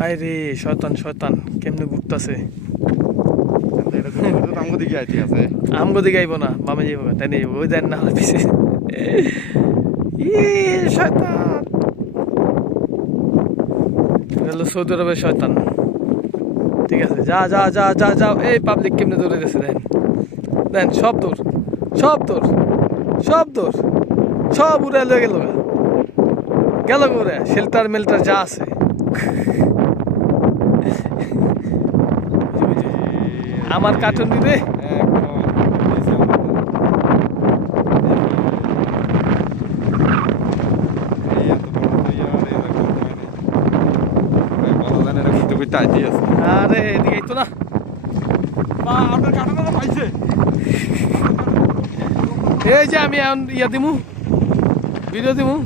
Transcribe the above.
আয় রে শয়তান শয়তান কেমনে ঘুরতাছে আমগো দিকে আইতে আছে আমগো দিকে আইব না বামে যাইব তাই নেই ওই দেন না হলে পিছে শয়তান গেল সৌদি আরবের শয়তান ঠিক আছে যা যা যা যা যাও এই পাবলিক কেমনে দৌড়ে গেছে দেন দেন সব দৌড় সব দৌড় সব দৌড় সব উড়ে লয়ে গেল গেল উড়ে শেল্টার মেল্টার যা আছে আমার কার্টুন দিবে আরে এদিকে তো না এই যে আমি ইয়া দিমু ভিডিও দিমু